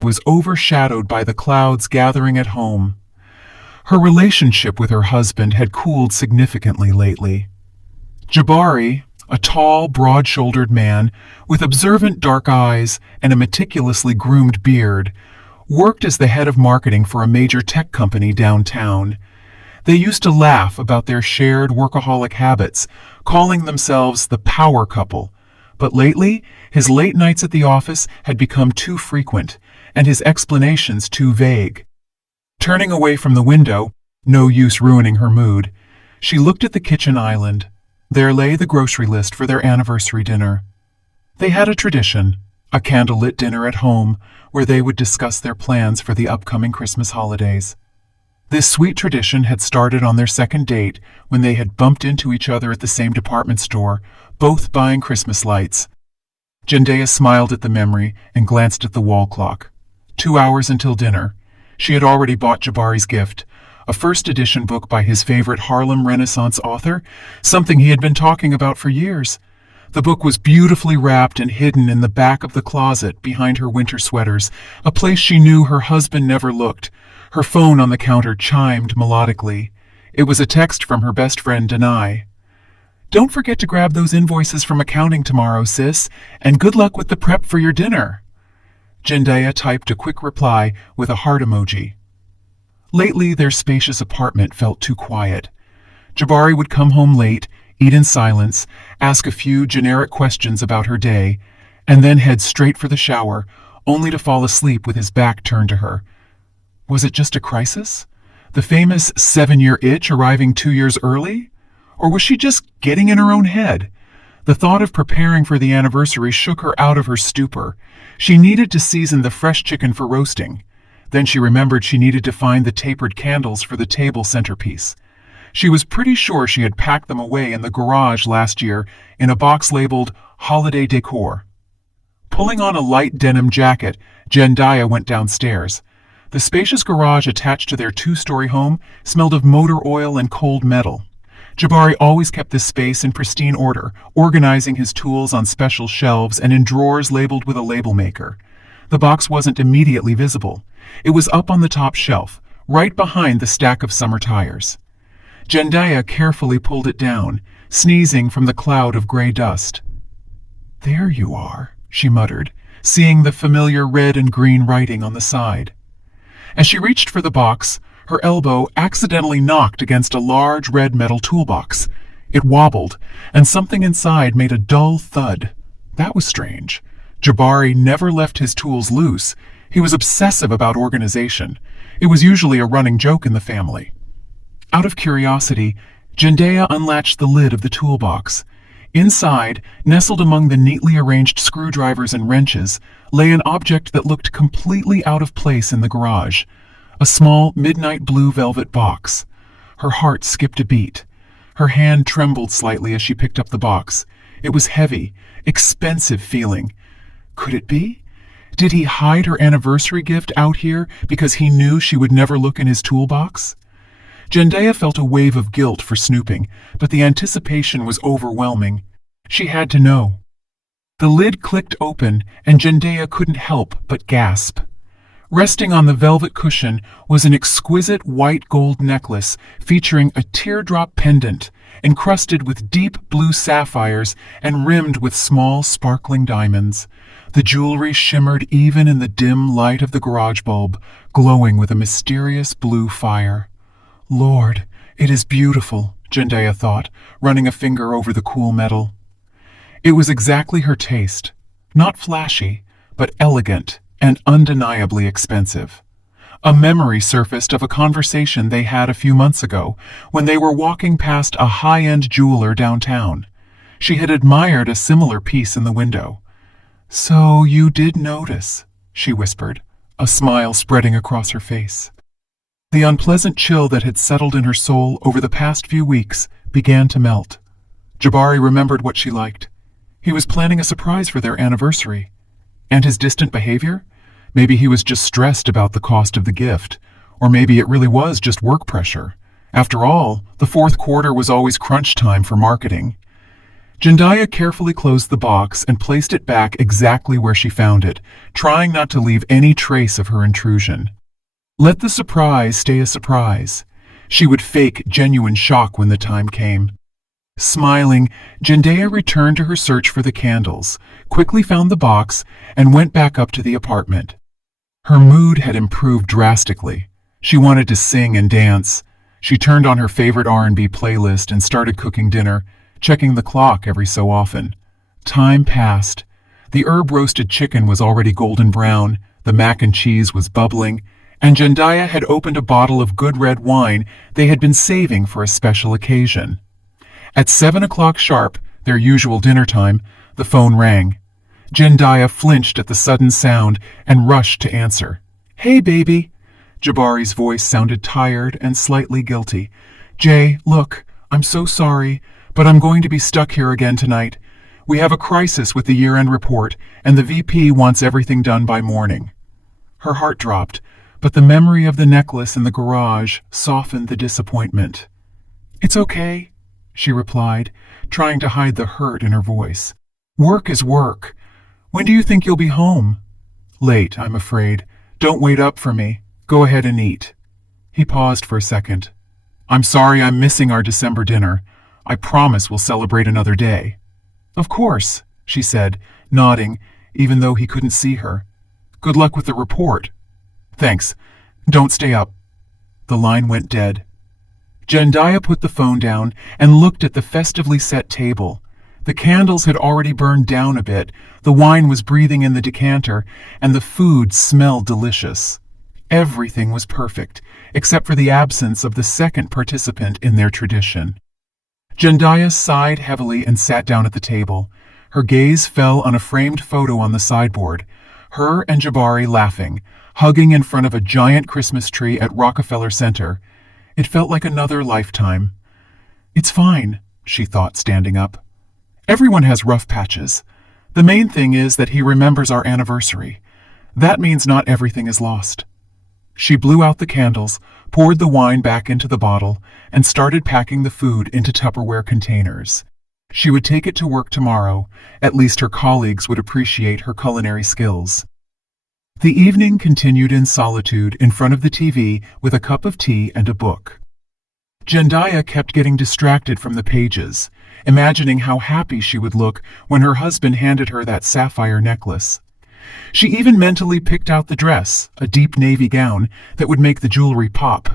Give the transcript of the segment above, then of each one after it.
was overshadowed by the clouds gathering at home. Her relationship with her husband had cooled significantly lately. Jabari, a tall, broad-shouldered man with observant dark eyes and a meticulously groomed beard, worked as the head of marketing for a major tech company downtown. They used to laugh about their shared workaholic habits, calling themselves the power couple. But lately, his late nights at the office had become too frequent, and his explanations too vague. Turning away from the window, no use ruining her mood, she looked at the kitchen island. There lay the grocery list for their anniversary dinner. They had a tradition, a candlelit dinner at home, where they would discuss their plans for the upcoming Christmas holidays. This sweet tradition had started on their second date when they had bumped into each other at the same department store, both buying Christmas lights. Jendaya smiled at the memory and glanced at the wall clock. 2 hours until dinner. She had already bought Jabari's gift, a first-edition book by his favorite Harlem Renaissance author, something he had been talking about for years. The book was beautifully wrapped and hidden in the back of the closet behind her winter sweaters, a place she knew her husband never looked. Her phone on the counter chimed melodically. It was a text from her best friend, Denai. "Don't forget to grab those invoices from accounting tomorrow, sis, and good luck with the prep for your dinner." Jendaya typed a quick reply with a heart emoji. Lately, their spacious apartment felt too quiet. Jabari would come home late, eat in silence, ask a few generic questions about her day, and then head straight for the shower, only to fall asleep with his back turned to her. Was it just a crisis? The famous 7-year itch arriving 2 years early? Or was she just getting in her own head? The thought of preparing for the anniversary shook her out of her stupor. She needed to season the fresh chicken for roasting. Then she remembered she needed to find the tapered candles for the table centerpiece. She was pretty sure she had packed them away in the garage last year in a box labeled Holiday Decor. Pulling on a light denim jacket, Jendaya went downstairs. The spacious garage attached to their 2-story home smelled of motor oil and cold metal. Jabari always kept this space in pristine order, organizing his tools on special shelves and in drawers labeled with a label maker. The box wasn't immediately visible. It was up on the top shelf, right behind the stack of summer tires. Jendaya carefully pulled it down, sneezing from the cloud of gray dust. "There you are," she muttered, seeing the familiar red and green writing on the side. As she reached for the box, her elbow accidentally knocked against a large red metal toolbox. It wobbled, and something inside made a dull thud. That was strange. Jabari never left his tools loose. He was obsessive about organization. It was usually a running joke in the family. Out of curiosity, Jendaya unlatched the lid of the toolbox. Inside, nestled among the neatly arranged screwdrivers and wrenches, lay an object that looked completely out of place in the garage. A small, midnight blue velvet box. Her heart skipped a beat. Her hand trembled slightly as she picked up the box. It was heavy, expensive feeling. Could it be? Did he hide her anniversary gift out here because he knew she would never look in his toolbox? Jendaya felt a wave of guilt for snooping, but the anticipation was overwhelming. She had to know. The lid clicked open, and Jendaya couldn't help but gasp. Resting on the velvet cushion was an exquisite white gold necklace featuring a teardrop pendant, encrusted with deep blue sapphires and rimmed with small sparkling diamonds. The jewelry shimmered even in the dim light of the garage bulb, glowing with a mysterious blue fire. Lord, it is beautiful, Jendaya thought, running a finger over the cool metal. It was exactly her taste, not flashy, but elegant and undeniably expensive. A memory surfaced of a conversation they had a few months ago when they were walking past a high-end jeweler downtown. She had admired a similar piece in the window. "So you did notice," she whispered, a smile spreading across her face. The unpleasant chill that had settled in her soul over the past few weeks began to melt. Jabari remembered what she liked. He was planning a surprise for their anniversary. And his distant behavior? Maybe he was just stressed about the cost of the gift. Or maybe it really was just work pressure. After all, the fourth quarter was always crunch time for marketing. Jendaya carefully closed the box and placed it back exactly where she found it, trying not to leave any trace of her intrusion. Let the surprise stay a surprise. She would fake genuine shock when the time came. Smiling, Jendaya returned to her search for the candles, quickly found the box, and went back up to the apartment. Her mood had improved drastically. She wanted to sing and dance. She turned on her favorite R&B playlist and started cooking dinner, checking the clock every so often. Time passed. The herb-roasted chicken was already golden brown, the mac and cheese was bubbling, and Jendaya had opened a bottle of good red wine they had been saving for a special occasion. At 7 o'clock sharp, their usual dinner time, the phone rang. Jendaya flinched at the sudden sound and rushed to answer. "Hey, baby." Jabari's voice sounded tired and slightly guilty. "Jay, look, I'm so sorry, but I'm going to be stuck here again tonight. We have a crisis with the year-end report, and the VP wants everything done by morning." Her heart dropped, but the memory of the necklace in the garage softened the disappointment. "It's okay," she replied, trying to hide the hurt in her voice. "Work is work. When do you think you'll be home?" "Late, I'm afraid. Don't wait up for me. Go ahead and eat." He paused for a second. "I'm sorry I'm missing our December dinner. I promise we'll celebrate another day." "Of course," she said, nodding, even though he couldn't see her. "Good luck with the report." "Thanks. Don't stay up." The line went dead. Jendaya put the phone down and looked at the festively set table. The candles had already burned down a bit, the wine was breathing in the decanter, and the food smelled delicious. Everything was perfect, except for the absence of the second participant in their tradition. Jendaya sighed heavily and sat down at the table. Her gaze fell on a framed photo on the sideboard, her and Jabari laughing, hugging in front of a giant Christmas tree at Rockefeller Center. It felt like another lifetime. "It's fine," she thought, standing up. "Everyone has rough patches. The main thing is that he remembers our anniversary. That means not everything is lost." She blew out the candles, poured the wine back into the bottle, and started packing the food into Tupperware containers. She would take it to work tomorrow. At least her colleagues would appreciate her culinary skills. The evening continued in solitude in front of the TV with a cup of tea and a book. Jendaya kept getting distracted from the pages, imagining how happy she would look when her husband handed her that sapphire necklace. She even mentally picked out the dress, a deep navy gown, that would make the jewelry pop.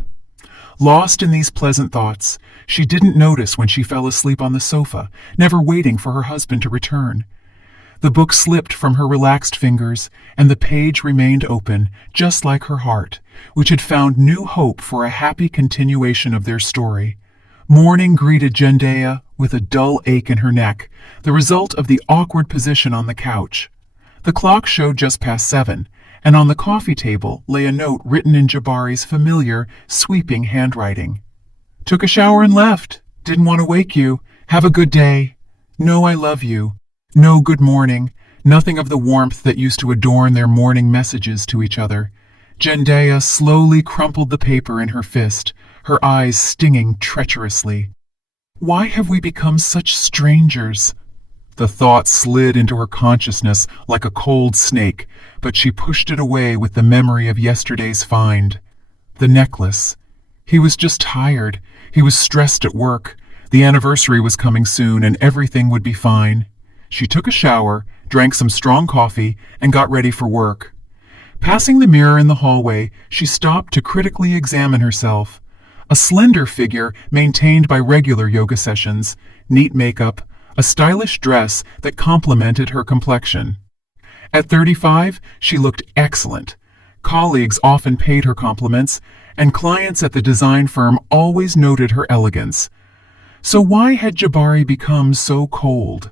Lost in these pleasant thoughts, she didn't notice when she fell asleep on the sofa, never waiting for her husband to return. The book slipped from her relaxed fingers, and the page remained open, just like her heart, which had found new hope for a happy continuation of their story. Morning greeted Jendaya with a dull ache in her neck, the result of the awkward position on the couch. The clock showed just past 7, and on the coffee table lay a note written in Jabari's familiar, sweeping handwriting. "Took a shower and left. Didn't want to wake you. Have a good day. No, I love you. No good morning. Nothing of the warmth that used to adorn their morning messages to each other." Jendaya slowly crumpled the paper in her fist, her eyes stinging treacherously. "Why have we become such strangers?" The thought slid into her consciousness like a cold snake, but she pushed it away with the memory of yesterday's find. The necklace. He was just tired. He was stressed at work. The anniversary was coming soon, and everything would be fine. She took a shower, drank some strong coffee, and got ready for work. Passing the mirror in the hallway, she stopped to critically examine herself. A slender figure maintained by regular yoga sessions, neat makeup, a stylish dress that complemented her complexion. At 35, she looked excellent. Colleagues often paid her compliments, and clients at the design firm always noted her elegance. So why had Jabari become so cold?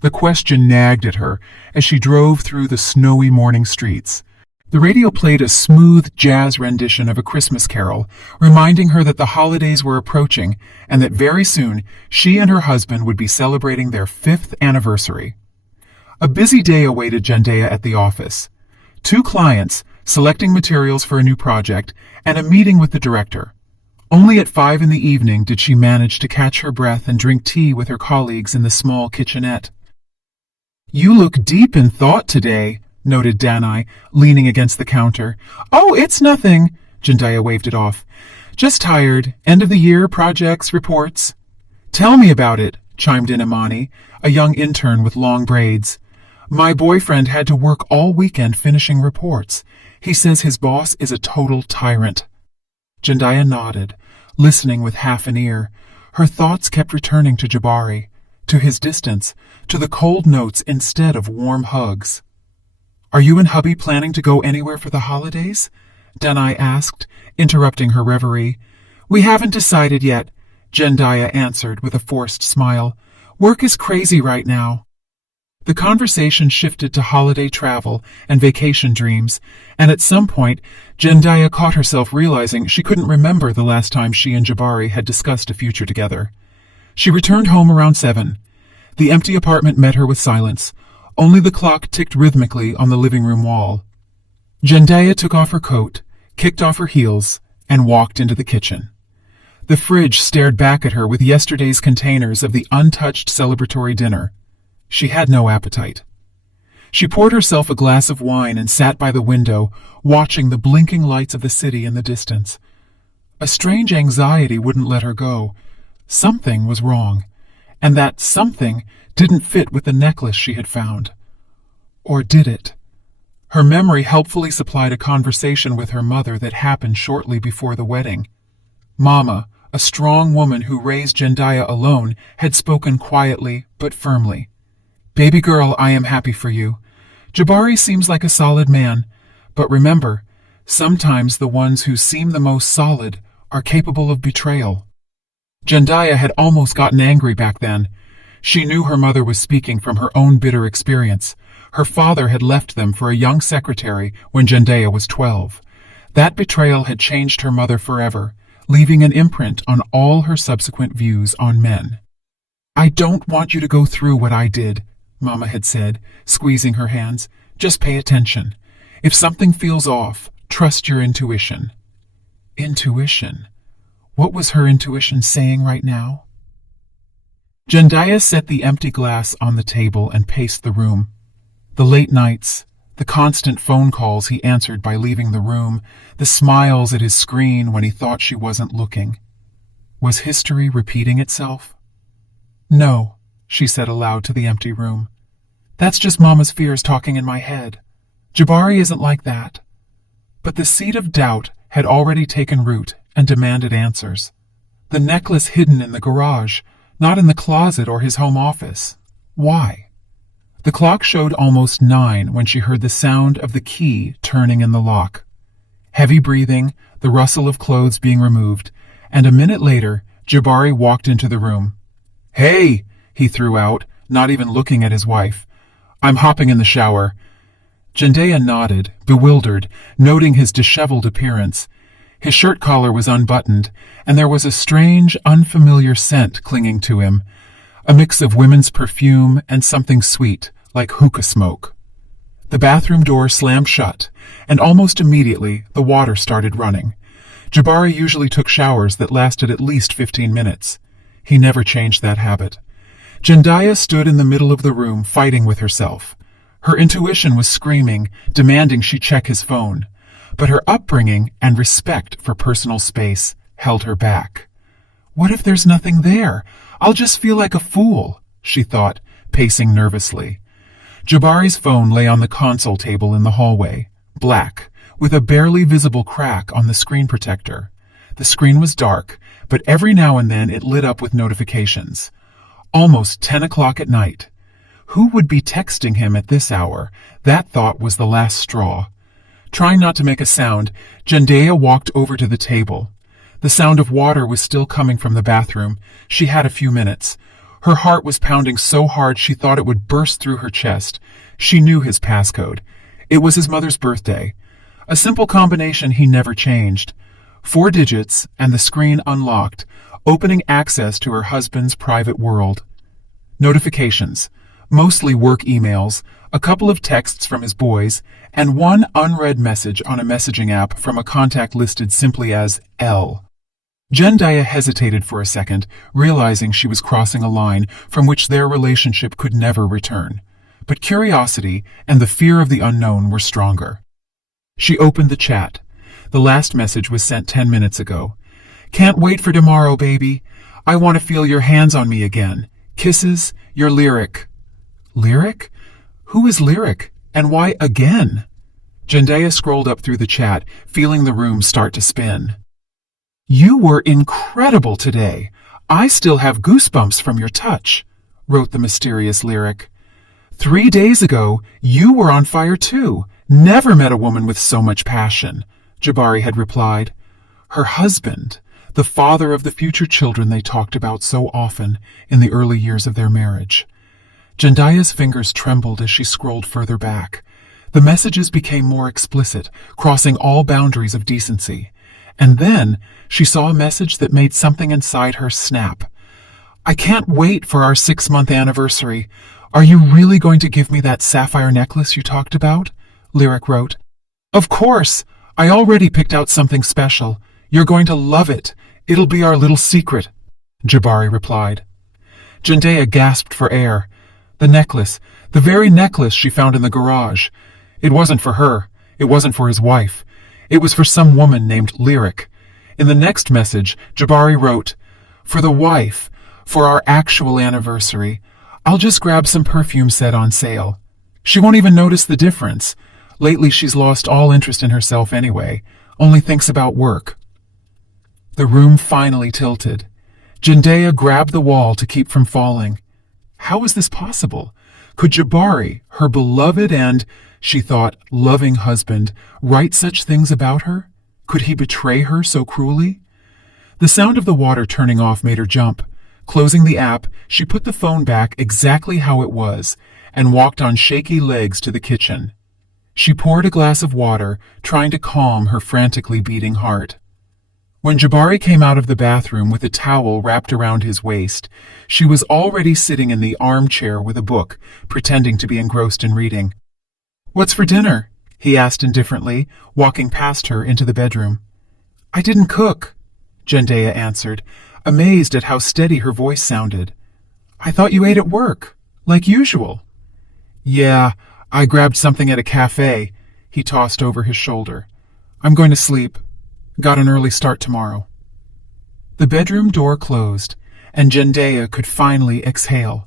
The question nagged at her as she drove through the snowy morning streets. The radio played a smooth jazz rendition of A Christmas Carol, reminding her that the holidays were approaching and that very soon she and her husband would be celebrating their 5th anniversary. A busy day awaited Jendaya at the office. 2 clients, selecting materials for a new project, and a meeting with the director. Only at 5 in the evening did she manage to catch her breath and drink tea with her colleagues in the small kitchenette. "You look deep in thought today," noted Danai, leaning against the counter. "Oh, it's nothing," Jandaya waved it off. "Just tired. End of the year, projects, reports." "Tell me about it," chimed in Imani, a young intern with long braids. "My boyfriend had to work all weekend finishing reports. He says his boss is a total tyrant." Jandaya nodded, listening with half an ear. Her thoughts kept returning to Jabari, to his distance, to the cold notes instead of warm hugs. "Are you and hubby planning to go anywhere for the holidays?" Danai asked, interrupting her reverie. "We haven't decided yet," Jandaya answered with a forced smile. "Work is crazy right now." The conversation shifted to holiday travel and vacation dreams, and at some point, Jandaya caught herself realizing she couldn't remember the last time she and Jabari had discussed a future together. She returned home around 7. The empty apartment met her with silence. Only the clock ticked rhythmically on the living room wall. Jandaya took off her coat, kicked off her heels, and walked into the kitchen. The fridge stared back at her with yesterday's containers of the untouched celebratory dinner. She had no appetite. She poured herself a glass of wine and sat by the window, watching the blinking lights of the city in the distance. A strange anxiety wouldn't let her go. Something was wrong, and that something didn't fit with the necklace she had found. Or did it? Her memory helpfully supplied a conversation with her mother that happened shortly before the wedding. Mama, a strong woman who raised Jandaya alone, had spoken quietly but firmly. "Baby girl, I am happy for you. Jabari seems like a solid man, but remember, sometimes the ones who seem the most solid are capable of betrayal." Jandaya had almost gotten angry back then. She knew her mother was speaking from her own bitter experience. Her father had left them for a young secretary when Jandaya was 12. That betrayal had changed her mother forever, leaving an imprint on all her subsequent views on men. "I don't want you to go through what I did," Mama had said, squeezing her hands. "Just pay attention. If something feels off, trust your intuition." Intuition? What was her intuition saying right now? Jandaya set the empty glass on the table and paced the room. The late nights, the constant phone calls he answered by leaving the room, the smiles at his screen when he thought she wasn't looking. Was history repeating itself? "No," she said aloud to the empty room. "That's just Mama's fears talking in my head. Jabari isn't like that." But the seed of doubt had already taken root and demanded answers. The necklace hidden in the garage, not in the closet or his home office. Why? The clock showed almost 9 when she heard the sound of the key turning in the lock. Heavy breathing, the rustle of clothes being removed, and a minute later, Jabari walked into the room. "Hey!" he threw out, not even looking at his wife. "I'm hopping in the shower." Jandaya nodded, bewildered, noting his disheveled appearance. His shirt collar was unbuttoned, and there was a strange, unfamiliar scent clinging to him, a mix of women's perfume and something sweet, like hookah smoke. The bathroom door slammed shut, and almost immediately the water started running. Jabari usually took showers that lasted at least 15 minutes. He never changed that habit. Jandaya stood in the middle of the room, fighting with herself. Her intuition was screaming, demanding she check his phone. But her upbringing and respect for personal space held her back. "What if there's nothing there? I'll just feel like a fool," she thought, pacing nervously. Jabari's phone lay on the console table in the hallway, black, with a barely visible crack on the screen protector. The screen was dark, but every now and then it lit up with notifications. Almost 10 o'clock at night. Who would be texting him at this hour? That thought was the last straw. Trying not to make a sound, Jandaya walked over to the table. The sound of water was still coming from the bathroom. She had a few minutes. Her heart was pounding so hard she thought it would burst through her chest. She knew his passcode. It was his mother's birthday. A simple combination he never changed. 4 digits, and the screen unlocked, opening access to her husband's private world. Notifications. Mostly work emails, a couple of texts from his boys, and one unread message on a messaging app from a contact listed simply as L. Jendaya hesitated for a second, realizing she was crossing a line from which their relationship could never return. But curiosity and the fear of the unknown were stronger. She opened the chat. The last message was sent 10 minutes ago. "Can't wait for tomorrow, baby. I want to feel your hands on me again. Kisses, your Lyric." Lyric? Who is Lyric? And why again? Jendaya scrolled up through the chat, feeling the room start to spin. "You were incredible today. I still have goosebumps from your touch," wrote the mysterious Lyric. "3 days ago, you were on fire too. Never met a woman with so much passion," Jabari had replied. Her husband, the father of the future children they talked about so often in the early years of their marriage. Jendaya's fingers trembled as she scrolled further back. The messages became more explicit, crossing all boundaries of decency. And then she saw a message that made something inside her snap. "I can't wait for our 6-month anniversary. Are you really going to give me that sapphire necklace you talked about?" Lyric wrote. "Of course. I already picked out something special. You're going to love it. It'll be our little secret," Jabari replied. Jendaya gasped for air. The necklace, the very necklace she found in the garage. It wasn't for her. It wasn't for his wife. It was for some woman named Lyric. In the next message, Jabari wrote, "For the wife, for our actual anniversary, I'll just grab some perfume set on sale. She won't even notice the difference. Lately she's lost all interest in herself anyway, only thinks about work." The room finally tilted. Jendaya grabbed the wall to keep from falling. How was this possible? Could Jabari, her beloved and, she thought, loving husband, write such things about her? Could he betray her so cruelly? The sound of the water turning off made her jump. Closing the app, she put the phone back exactly how it was and walked on shaky legs to the kitchen. She poured a glass of water, trying to calm her frantically beating heart. When Jabari came out of the bathroom with a towel wrapped around his waist, she was already sitting in the armchair with a book, pretending to be engrossed in reading. "What's for dinner?" he asked indifferently, walking past her into the bedroom. "I didn't cook," Jendaya answered, amazed at how steady her voice sounded. "I thought you ate at work, like usual." "Yeah, I grabbed something at a cafe," he tossed over his shoulder. "I'm going to sleep. Got an early start tomorrow." The bedroom door closed, and Jendaya could finally exhale.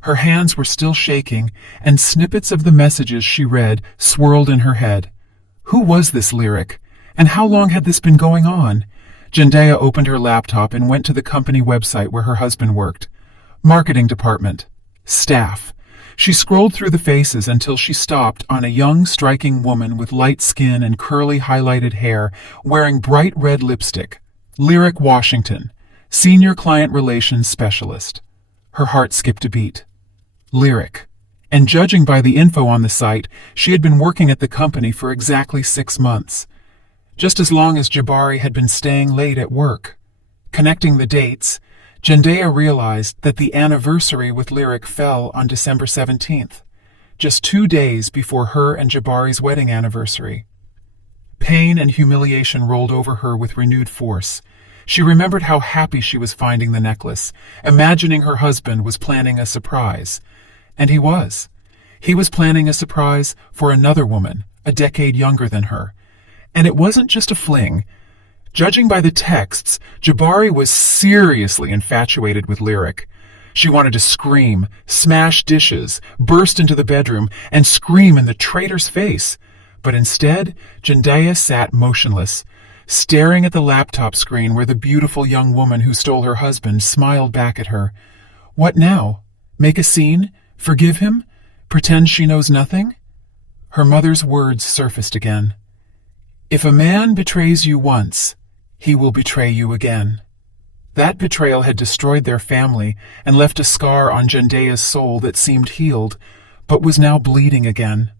Her hands were still shaking, and snippets of the messages she read swirled in her head. Who was this Lyric? And how long had this been going on? Jendaya opened her laptop and went to the company website where her husband worked. Marketing department. Staff. She scrolled through the faces until she stopped on a young, striking woman with light skin and curly highlighted hair, wearing bright red lipstick. Lyric Washington, Senior Client Relations Specialist. Her heart skipped a beat. Lyric. And judging by the info on the site, she had been working at the company for exactly 6 months. Just as long as Jabari had been staying late at work. Connecting the dates, Jendaya realized that the anniversary with Lyric fell on December 17th, just 2 days before her and Jabari's wedding anniversary. Pain and humiliation rolled over her with renewed force. She remembered how happy she was finding the necklace, imagining her husband was planning a surprise. And he was. He was planning a surprise for another woman, a decade younger than her. And it wasn't just a fling. Judging by the texts, Jabari was seriously infatuated with Lyric. She wanted to scream, smash dishes, burst into the bedroom, and scream in the traitor's face. But instead, Jendaya sat motionless, staring at the laptop screen where the beautiful young woman who stole her husband smiled back at her. What now? Make a scene? Forgive him? Pretend she knows nothing? Her mother's words surfaced again. "If a man betrays you once, he will betray you again." That betrayal had destroyed their family and left a scar on Jendaya's soul that seemed healed, but was now bleeding again.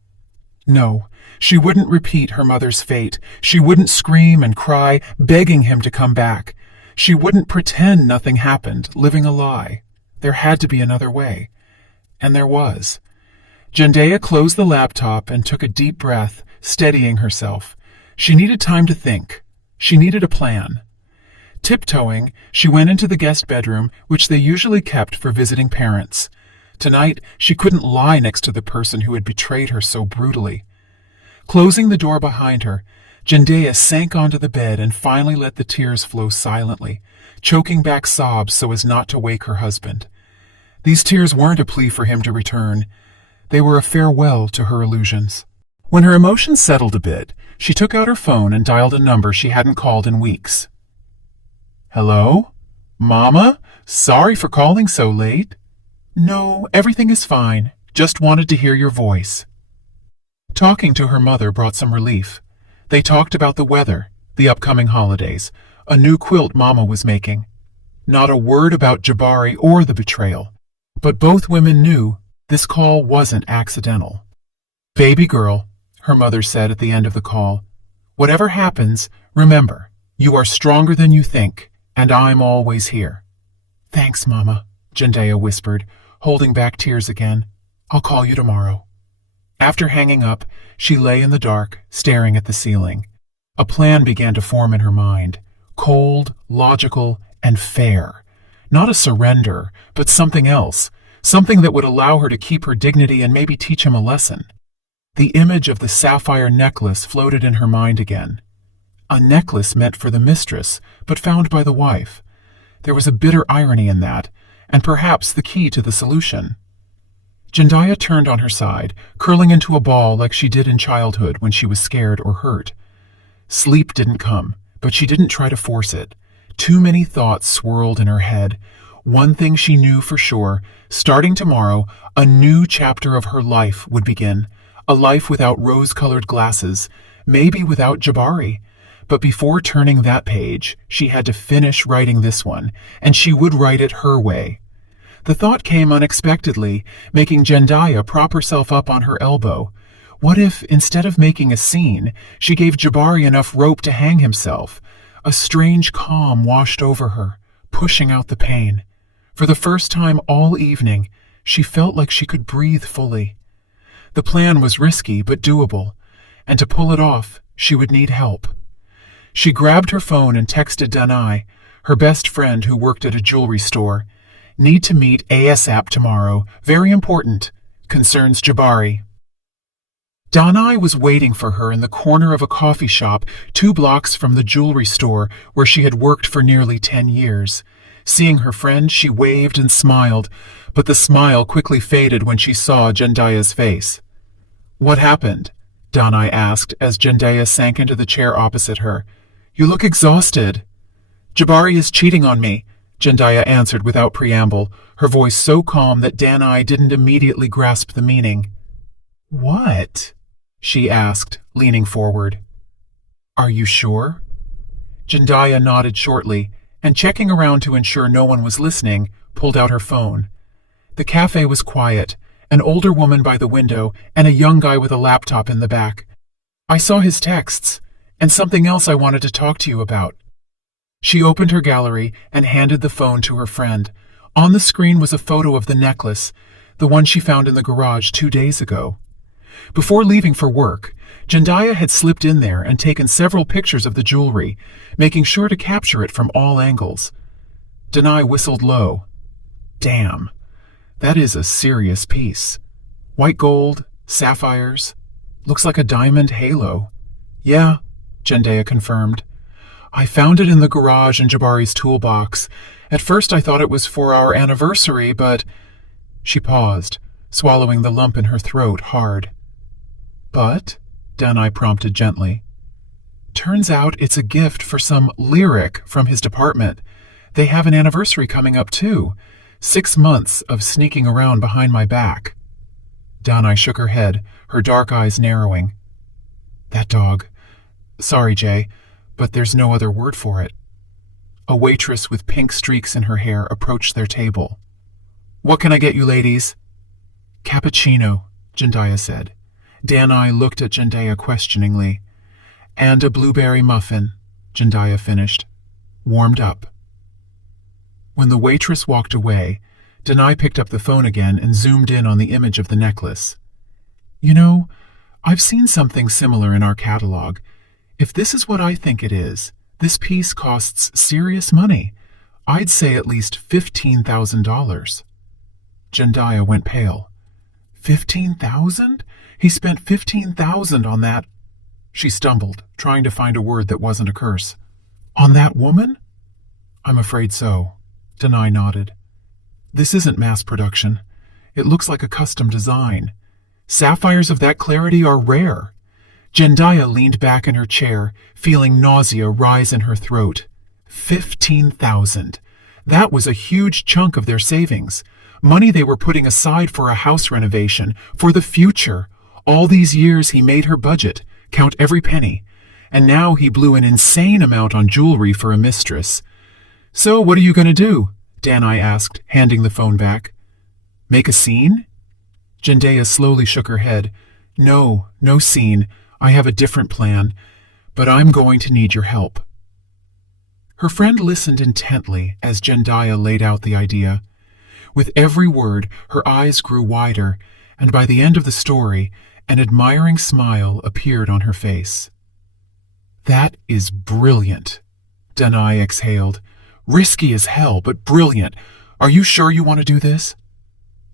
No, she wouldn't repeat her mother's fate. She wouldn't scream and cry, begging him to come back. She wouldn't pretend nothing happened, living a lie. There had to be another way. And there was. Jendaya closed the laptop and took a deep breath, steadying herself. She needed time to think. She needed a plan. Tiptoeing, she went into the guest bedroom, which they usually kept for visiting parents. Tonight, she couldn't lie next to the person who had betrayed her so brutally. Closing the door behind her, Jendaya sank onto the bed and finally let the tears flow silently, choking back sobs so as not to wake her husband. These tears weren't a plea for him to return. They were a farewell to her illusions. When her emotions settled a bit, she took out her phone and dialed a number she hadn't called in weeks. "Hello? Mama? Sorry for calling so late." "No, everything is fine. Just wanted to hear your voice." Talking to her mother brought some relief. They talked about the weather, the upcoming holidays, a new quilt Mama was making. Not a word about Jabari or the betrayal. But both women knew this call wasn't accidental. "Baby girl," her mother said at the end of the call, "whatever happens, remember, you are stronger than you think, and I'm always here." "Thanks, Mama," Jendaya whispered, holding back tears again. "I'll call you tomorrow." After hanging up, she lay in the dark, staring at the ceiling. A plan began to form in her mind, cold, logical, and fair. Not a surrender, but something else, something that would allow her to keep her dignity and maybe teach him a lesson. The image of the sapphire necklace floated in her mind again. A necklace meant for the mistress, but found by the wife. There was a bitter irony in that, and perhaps the key to the solution. Jendaya turned on her side, curling into a ball like she did in childhood when she was scared or hurt. Sleep didn't come, but she didn't try to force it. Too many thoughts swirled in her head. One thing she knew for sure, starting tomorrow, a new chapter of her life would begin. A life without rose-colored glasses, maybe without Jabari. But before turning that page, she had to finish writing this one, and she would write it her way. The thought came unexpectedly, making Jendaya prop herself up on her elbow. What if, instead of making a scene, she gave Jabari enough rope to hang himself? A strange calm washed over her, pushing out the pain. For the first time all evening, she felt like she could breathe fully. The plan was risky but doable, and to pull it off, she would need help. She grabbed her phone and texted Danai, her best friend who worked at a jewelry store. "Need to meet ASAP tomorrow. Very important. Concerns Jabari." Danai was waiting for her in the corner of a coffee shop 2 blocks from the jewelry store where she had worked for nearly 10 years. Seeing her friend, she waved and smiled, but the smile quickly faded when she saw Jendaya's face. "What happened?" Danai asked as Jendaya sank into the chair opposite her. "You look exhausted." "Jabari is cheating on me," Jendaya answered without preamble, her voice so calm that Danai didn't immediately grasp the meaning. "What?" she asked, leaning forward. "Are you sure?" Jendaya nodded shortly, and checking around to ensure no one was listening, pulled out her phone. The cafe was quiet, an older woman by the window and a young guy with a laptop in the back. "I saw his texts, and something else I wanted to talk to you about." She opened her gallery and handed the phone to her friend. On the screen was a photo of the necklace, the one she found in the garage 2 days ago. Before leaving for work, Jendaya had slipped in there and taken several pictures of the jewelry, making sure to capture it from all angles. Danai whistled low. "Damn, that is a serious piece. White gold, sapphires, looks like a diamond halo." "Yeah," Jendaya confirmed. "I found it in the garage in Jabari's toolbox. At first I thought it was for our anniversary, but—" She paused, swallowing the lump in her throat hard. "But?" Danai prompted gently. "Turns out it's a gift for some lyric from his department. They have an anniversary coming up, too. 6 months of sneaking around behind my back." Danai shook her head, her dark eyes narrowing. "That dog. Sorry, Jay, but there's no other word for it." A waitress with pink streaks in her hair approached their table. "What can I get you ladies?" "Cappuccino," Jendaya said. Danai looked at Jendaya questioningly. "And a blueberry muffin," Jendaya finished. "Warmed up." When the waitress walked away, Danai picked up the phone again and zoomed in on the image of the necklace. "You know, I've seen something similar in our catalog. If this is what I think it is, This piece costs serious money. I'd say at least $15,000. Jendaya went pale. 15,000? He spent 15,000 on that. She stumbled, trying to find a word that wasn't a curse. On that woman? I'm afraid so. Denai nodded. This isn't mass production. It looks like a custom design. Sapphires of that clarity are rare. Jendaya leaned back in her chair, feeling nausea rise in her throat. 15,000. That was a huge chunk of their savings. Money they were putting aside for a house renovation, for the future. All these years he made her budget, count every penny. And now he blew an insane amount on jewelry for a mistress. So what are you going to do? Danai asked, handing the phone back. Make a scene? Jendaya slowly shook her head. No scene. I have a different plan. But I'm going to need your help. Her friend listened intently as Jendaya laid out the idea. With every word, her eyes grew wider, and by the end of the story, an admiring smile appeared on her face. That is brilliant, Danai exhaled. Risky as hell, but brilliant. Are you sure you want to do this?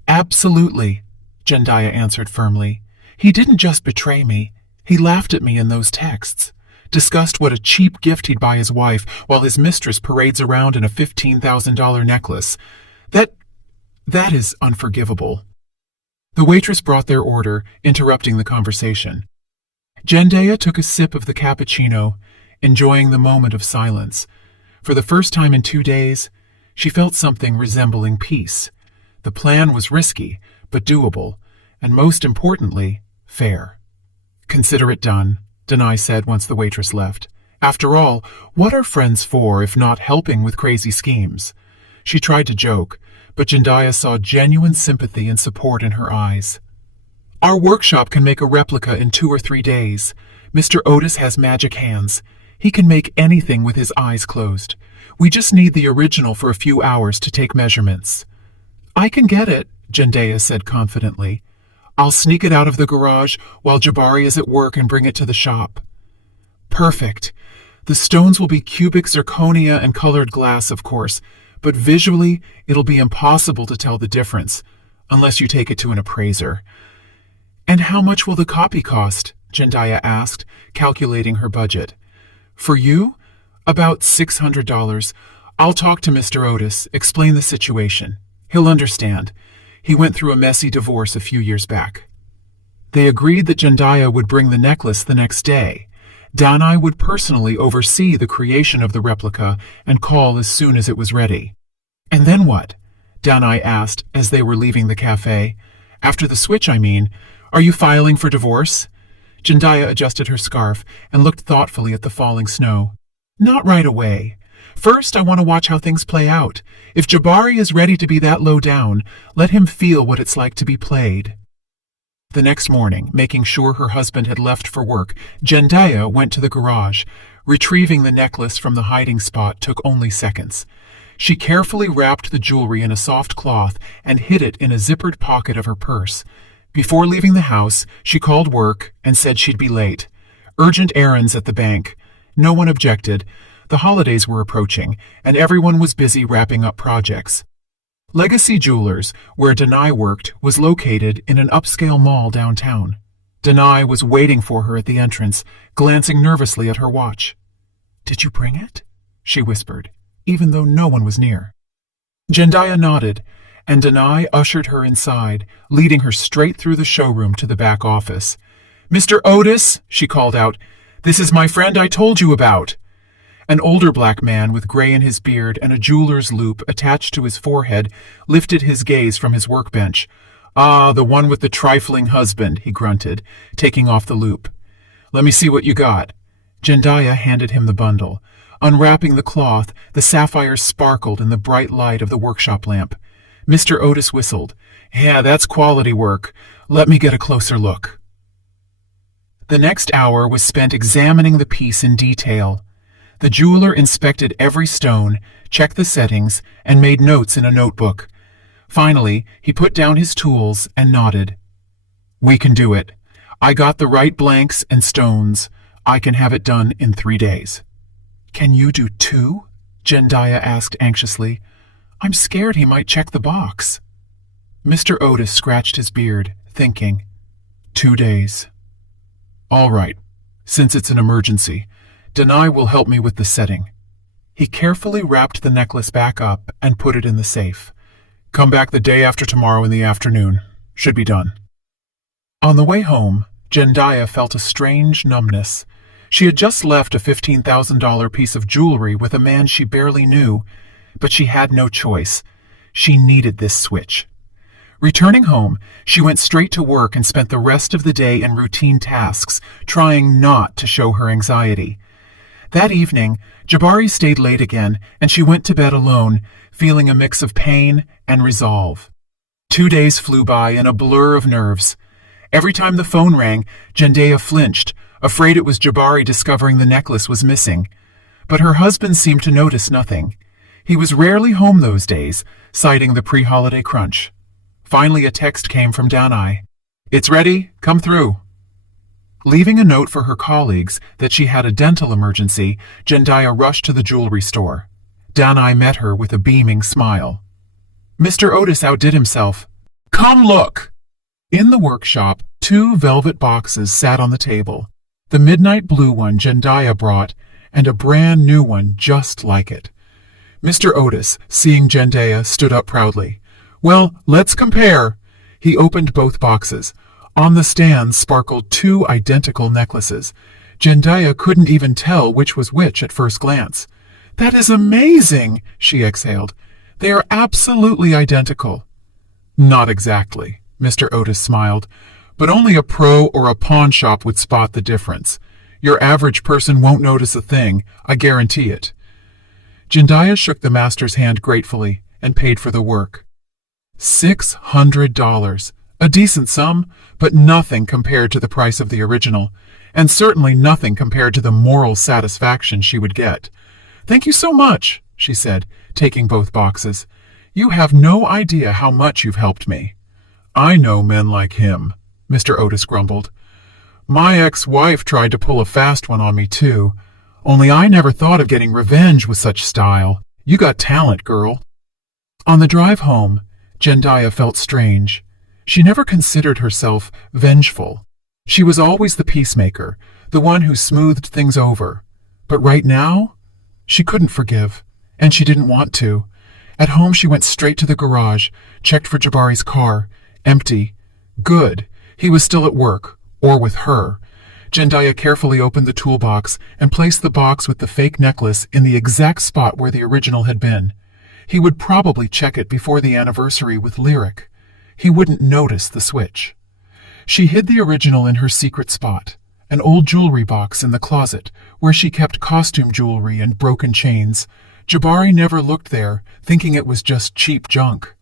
Absolutely, Jendaya answered firmly. He didn't just betray me. He laughed at me in those texts, discussed what a cheap gift he'd buy his wife while his mistress parades around in a $15,000 necklace. That is unforgivable. The waitress brought their order, interrupting the conversation. Jendaya took a sip of the cappuccino, enjoying the moment of silence. For the first time in 2 days, she felt something resembling peace. The plan was risky, but doable, and most importantly, fair. Consider it done, Denai said once the waitress left. After all, what are friends for if not helping with crazy schemes? She tried to joke, but Jendaya saw genuine sympathy and support in her eyes. Our workshop can make a replica in 2 or 3 days. Mr. Otis has magic hands. He can make anything with his eyes closed. We just need the original for a few hours to take measurements. I can get it, Jendaya said confidently. I'll sneak it out of the garage while Jabari is at work and bring it to the shop. Perfect. The stones will be cubic zirconia and colored glass, of course, but visually it'll be impossible to tell the difference, unless you take it to an appraiser. And how much will the copy cost? Jendaya asked, calculating her budget. For you? About $600. I'll talk to Mr. Otis, explain the situation. He'll understand. He went through a messy divorce a few years back. They agreed that Jendaya would bring the necklace the next day. Danai would personally oversee the creation of the replica and call as soon as it was ready. And then what? Danai asked as they were leaving the cafe. After the switch, I mean. Are you filing for divorce? Jendaya adjusted her scarf and looked thoughtfully at the falling snow. Not right away. First, I want to watch how things play out. If Jabari is ready to be that low down, let him feel what it's like to be played. The next morning, making sure her husband had left for work, Jendaya went to the garage. Retrieving the necklace from the hiding spot took only seconds. She carefully wrapped the jewelry in a soft cloth and hid it in a zippered pocket of her purse. Before leaving the house, she called work and said she'd be late. Urgent errands at the bank. No one objected. The holidays were approaching, and everyone was busy wrapping up projects. Legacy Jewelers, where Denai worked, was located in an upscale mall downtown. Denai was waiting for her at the entrance, glancing nervously at her watch. "Did you bring it?" she whispered, even though no one was near. Jendaya nodded, and Denai ushered her inside, leading her straight through the showroom to the back office. "Mr. Otis," she called out, "this is my friend I told you about." An older black man with gray in his beard and a jeweler's loop attached to his forehead lifted his gaze from his workbench. "Ah, the one with the trifling husband," he grunted, taking off the loop. "Let me see what you got." Jendaya handed him the bundle. Unwrapping the cloth, the sapphires sparkled in the bright light of the workshop lamp. Mr. Otis whistled. "Yeah, that's quality work. Let me get a closer look." The next hour was spent examining the piece in detail. The jeweler inspected every stone, checked the settings, and made notes in a notebook. Finally, he put down his tools and nodded. "We can do it. I got the right blanks and stones. I can have it done in 3 days." Can you do 2? Jendaya asked anxiously. I'm scared he might check the box. Mr. Otis scratched his beard, thinking. 2 days. All right. Since it's an emergency, Denai will help me with the setting. He carefully wrapped the necklace back up and put it in the safe. Come back the day after tomorrow in the afternoon. Should be done. On the way home, Jendaya felt a strange numbness. She had just left a $15,000 piece of jewelry with a man she barely knew, but she had no choice. She needed this switch. Returning home, she went straight to work and spent the rest of the day in routine tasks, trying not to show her anxiety. That evening, Jabari stayed late again, and she went to bed alone, feeling a mix of pain and resolve. 2 days flew by in a blur of nerves. Every time the phone rang, Jendaya flinched, afraid it was Jabari discovering the necklace was missing. But her husband seemed to notice nothing. He was rarely home those days, citing the pre-holiday crunch. Finally, a text came from Danai. It's ready. Come through. Leaving a note for her colleagues that she had a dental emergency, Jendaya rushed to the jewelry store. Danai met her with a beaming smile. Mr. Otis outdid himself. Come look! In the workshop, 2 velvet boxes sat on the table. The midnight blue one Jendaya brought, and a brand new one just like it. Mr. Otis, seeing Jendaya, stood up proudly. Well, let's compare. He opened both boxes. On the stand sparkled 2 identical necklaces. Jendaya couldn't even tell which was which at first glance. That is amazing, she exhaled. They are absolutely identical. Not exactly, Mr. Otis smiled, but only a pro or a pawn shop would spot the difference. Your average person won't notice a thing, I guarantee it. Jendaya shook the master's hand gratefully and paid for the work. $600. A decent sum, but nothing compared to the price of the original, and certainly nothing compared to the moral satisfaction she would get. Thank you so much, she said, taking both boxes. You have no idea how much you've helped me. I know men like him, Mr. Otis grumbled. My ex-wife tried to pull a fast one on me too, only I never thought of getting revenge with such style. You got talent, girl. On the drive home, Jendaya felt strange. She never considered herself vengeful. She was always the peacemaker, the one who smoothed things over. But right now, she couldn't forgive, and she didn't want to. At home, she went straight to the garage, checked for Jabari's car. Empty. Good. He was still at work, or with her. Jendaya carefully opened the toolbox and placed the box with the fake necklace in the exact spot where the original had been. He would probably check it before the anniversary with Lyric. He wouldn't notice the switch. She hid the original in her secret spot, an old jewelry box in the closet, where she kept costume jewelry and broken chains. Jabari never looked there, thinking it was just cheap junk.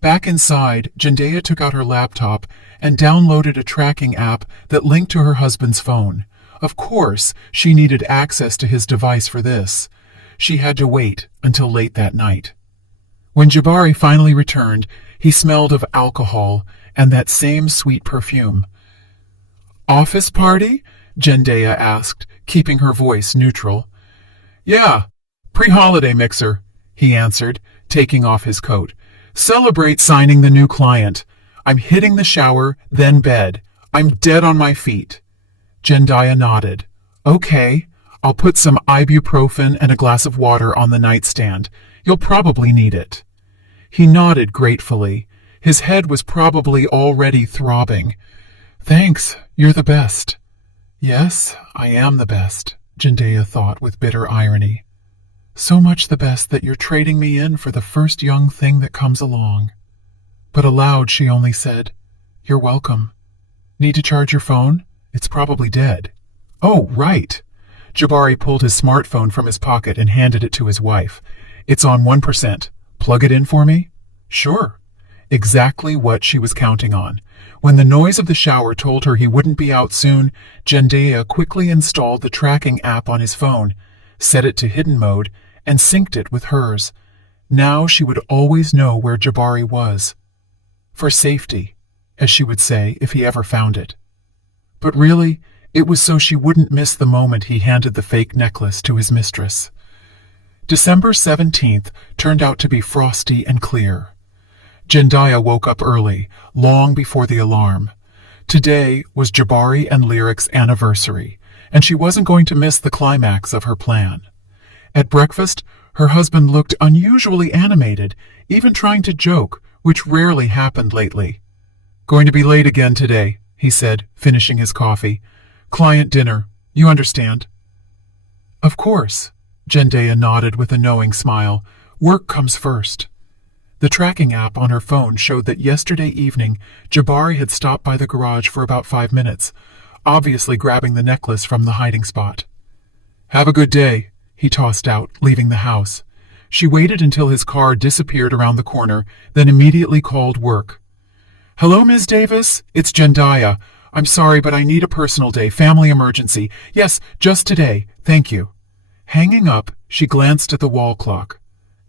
Back inside, Jendaya took out her laptop and downloaded a tracking app that linked to her husband's phone. Of course, she needed access to his device for this. She had to wait until late that night. When Jabari finally returned, he smelled of alcohol and that same sweet perfume. Office party? Jendaya asked, keeping her voice neutral. Yeah, pre-holiday mixer, he answered, taking off his coat. Celebrate signing the new client. I'm hitting the shower, then bed. I'm dead on my feet. Jendaya nodded. Okay, I'll put some ibuprofen and a glass of water on the nightstand. You'll probably need it. He nodded gratefully. His head was probably already throbbing. Thanks, you're the best. Yes, I am the best, Jendaya thought with bitter irony. So much the best that you're trading me in for the first young thing that comes along. But aloud she only said, You're welcome. Need to charge your phone? It's probably dead. Oh, right. Jabari pulled his smartphone from his pocket and handed it to his wife. It's on 1%. Plug it in for me? Sure. Exactly what she was counting on. When the noise of the shower told her he wouldn't be out soon, Jendaya quickly installed the tracking app on his phone, set it to hidden mode, and synced it with hers. Now she would always know where Jabari was. For safety, as she would say if he ever found it. But really, It was so she wouldn't miss the moment he handed the fake necklace to his mistress. December 17th turned out to be frosty and clear. Jendaya woke up early, long before the alarm. Today was Jabari and Lyric's anniversary, and she wasn't going to miss the climax of her plan. At breakfast, her husband looked unusually animated, even trying to joke, which rarely happened lately. "Going to be late again today," he said, finishing his coffee. "Client dinner, you understand?" "Of course," Jendaya nodded with a knowing smile. "Work comes first." The tracking app on her phone showed that yesterday evening, Jabari had stopped by the garage for about 5 minutes, obviously grabbing the necklace from the hiding spot. "Have a good day," he tossed out, leaving the house. She waited until his car disappeared around the corner, then immediately called work. "Hello, Ms. Davis. It's Jendaya. I'm sorry, but I need a personal day. Family emergency. Yes, just today. Thank you." Hanging up, she glanced at the wall clock.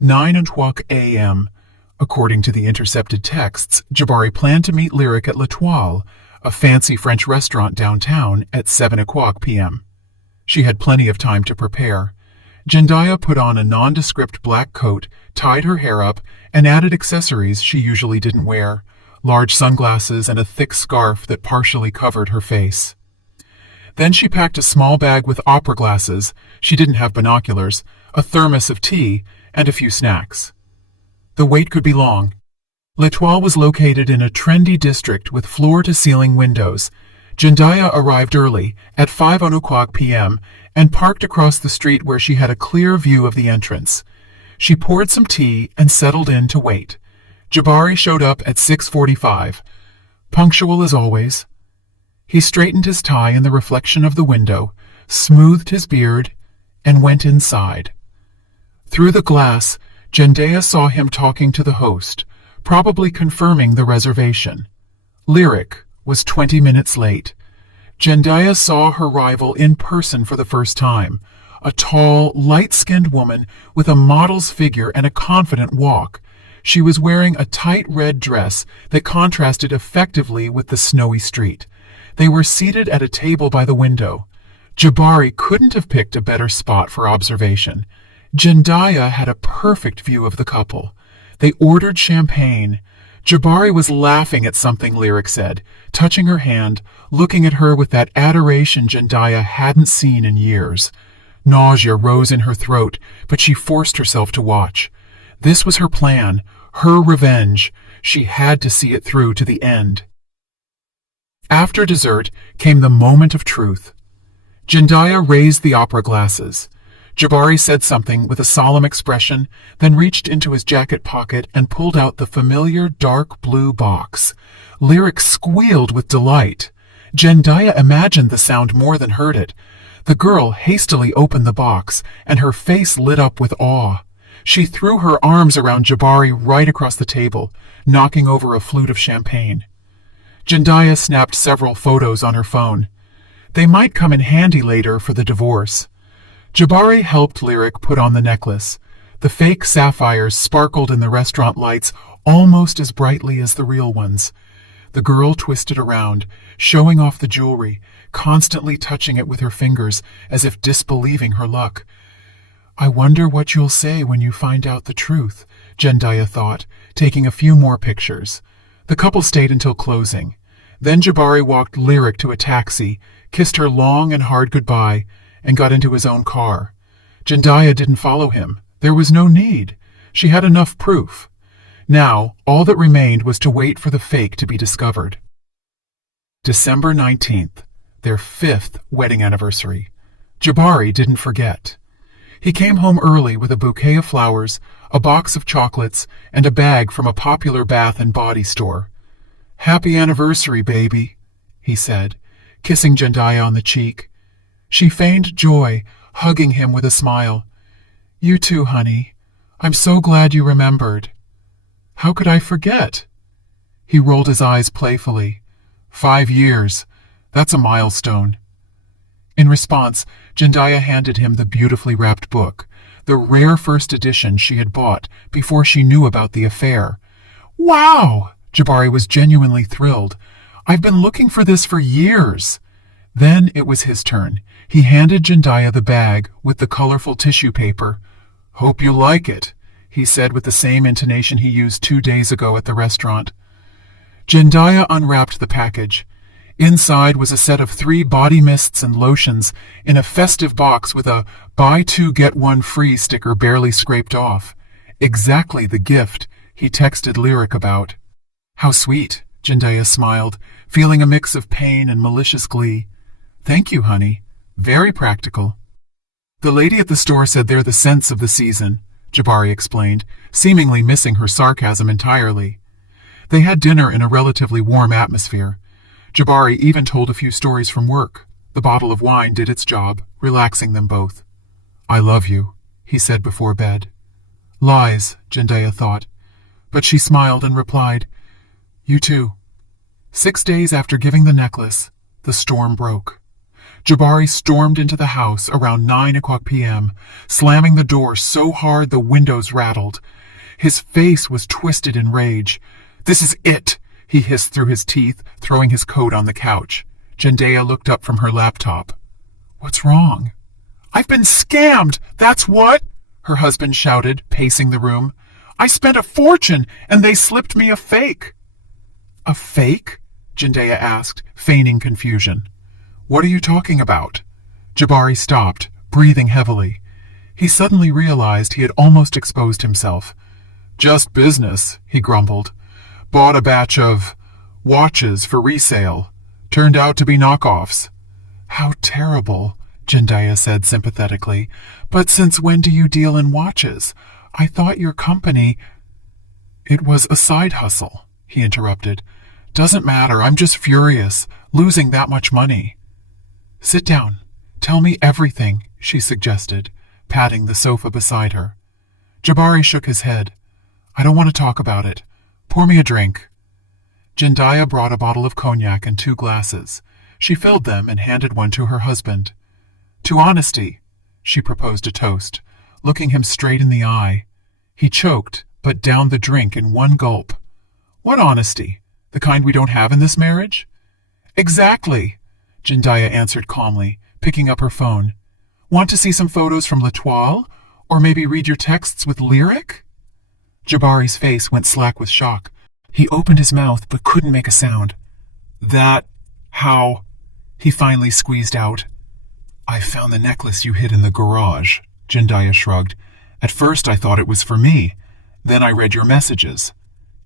9:00 a.m. According to the intercepted texts, Jabari planned to meet Lyric at L'Etoile, a fancy French restaurant downtown, at 7:00 p.m. She had plenty of time to prepare. Jendaya put on a nondescript black coat, tied her hair up, and added accessories she usually didn't wear, large sunglasses and a thick scarf that partially covered her face. Then she packed a small bag with opera glasses, she didn't have binoculars, a thermos of tea, and a few snacks. The wait could be long. L'Etoile was located in a trendy district with floor-to-ceiling windows. Jendaya arrived early, at 5:00 p.m., and parked across the street where she had a clear view of the entrance. She poured some tea and settled in to wait. Jabari showed up at 6:45, punctual as always. He straightened his tie in the reflection of the window, smoothed his beard, and went inside. Through the glass, Jendaya saw him talking to the host, probably confirming the reservation. Lyric was 20 minutes late. Jendaya saw her rival in person for the first time, a tall, light-skinned woman with a model's figure and a confident walk. She was wearing a tight red dress that contrasted effectively with the snowy street. They were seated at a table by the window. Jabari couldn't have picked a better spot for observation. Jendaya had a perfect view of the couple. They ordered champagne. Jabari was laughing at something Lyric said, touching her hand, looking at her with that adoration Jendaya hadn't seen in years. Nausea rose in her throat, but she forced herself to watch. This was her plan, her revenge. She had to see it through to the end. After dessert came the moment of truth. Jendaya raised the opera glasses. Jabari said something with a solemn expression, then reached into his jacket pocket and pulled out the familiar dark blue box. Lyric squealed with delight. Jendaya imagined the sound more than heard it. The girl hastily opened the box, and her face lit up with awe. She threw her arms around Jabari right across the table, knocking over a flute of champagne. Jendaya snapped several photos on her phone. They might come in handy later for the divorce. Jabari helped Lyric put on the necklace. The fake sapphires sparkled in the restaurant lights almost as brightly as the real ones. The girl twisted around, showing off the jewelry, constantly touching it with her fingers as if disbelieving her luck. "I wonder what you'll say when you find out the truth," Jendaya thought, taking a few more pictures. The couple stayed until closing. Then Jabari walked Lyric to a taxi, kissed her long and hard goodbye, and got into his own car. Jendaya didn't follow him. There was no need. She had enough proof. Now, all that remained was to wait for the fake to be discovered. December 19th, their 5th wedding anniversary. Jabari didn't forget. He came home early with a bouquet of flowers, a box of chocolates, and a bag from a popular bath and body store. "Happy anniversary, baby," he said, kissing Jendaya on the cheek. She feigned joy, hugging him with a smile. "You too, honey. I'm so glad you remembered." "How could I forget?" He rolled his eyes playfully. 5 years. That's a milestone." In response, Jendaya handed him the beautifully wrapped book, the rare first edition she had bought before she knew about the affair. "Wow!" Jabari was genuinely thrilled. "I've been looking for this for years." Then it was his turn. He handed Jendaya the bag with the colorful tissue paper. "Hope you like it," he said with the same intonation he used 2 days ago at the restaurant. Jendaya unwrapped the package. Inside was a set of 3 body mists and lotions in a festive box with a "buy 2 get 1 free" sticker barely scraped off. Exactly the gift he texted Lyric about. "How sweet," Jendaya smiled, feeling a mix of pain and malicious glee. "Thank you, honey. Very practical." "The lady at the store said they're the scents of the season," Jabari explained, seemingly missing her sarcasm entirely. They had dinner in a relatively warm atmosphere. Jabari even told a few stories from work. The bottle of wine did its job, relaxing them both. "I love you," he said before bed. Lies, Jendaya thought, but she smiled and replied, "You too." 6 days after giving the necklace, the storm broke. Jabari stormed into the house around 9 p.m., slamming the door so hard the windows rattled. His face was twisted in rage. "This is it," he hissed through his teeth, throwing his coat on the couch. Jendaya looked up from her laptop. "What's wrong?" "I've been scammed, that's what!" her husband shouted, pacing the room. "I spent a fortune, and they slipped me a fake." "A fake?" Jendaya asked, feigning confusion. "What are you talking about?" Jabari stopped, breathing heavily. He suddenly realized he had almost exposed himself. "Just business," he grumbled. "Bought a batch of watches for resale. Turned out to be knockoffs." "How terrible," Jendaya said sympathetically. "But since when do you deal in watches? I thought your company—" "It was a side hustle," he interrupted. "Doesn't matter, I'm just furious, losing that much money." "Sit down. Tell me everything," she suggested, patting the sofa beside her. Jabari shook his head. "I don't want to talk about it. Pour me a drink." Jendaya brought a bottle of cognac and 2 glasses. She filled them and handed one to her husband. "To honesty," she proposed a toast, looking him straight in the eye. He choked, but downed the drink in one gulp. "What honesty? The kind we don't have in this marriage?" "Exactly," Jendaya answered calmly, picking up her phone. "Want to see some photos from L'Etoile? Or maybe read your texts with Lyric?" Jabari's face went slack with shock. He opened his mouth but couldn't make a sound. How?" he finally squeezed out. "I found the necklace you hid in the garage," Jendaya shrugged. "At first I thought it was for me. Then I read your messages."